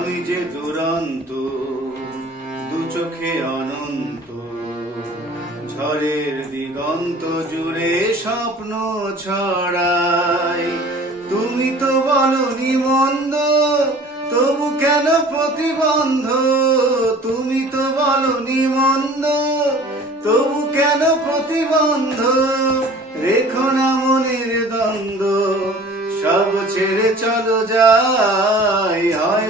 আমি যে দুরন্ত, দু চোখে অনন্ত, ঝড়ের দিগন্ত জুড়ে স্বপ্ন ছড়াই। তুমি তো বলনি মন্দ, তবু কেন প্রতিবন্ধ? তুমি তো বলনি মন্দ, তবু কেন প্রতিবন্ধ? রেখো না মনের দ্বন্দ্ব, সব ছেড়ে চলো যাই হয়তো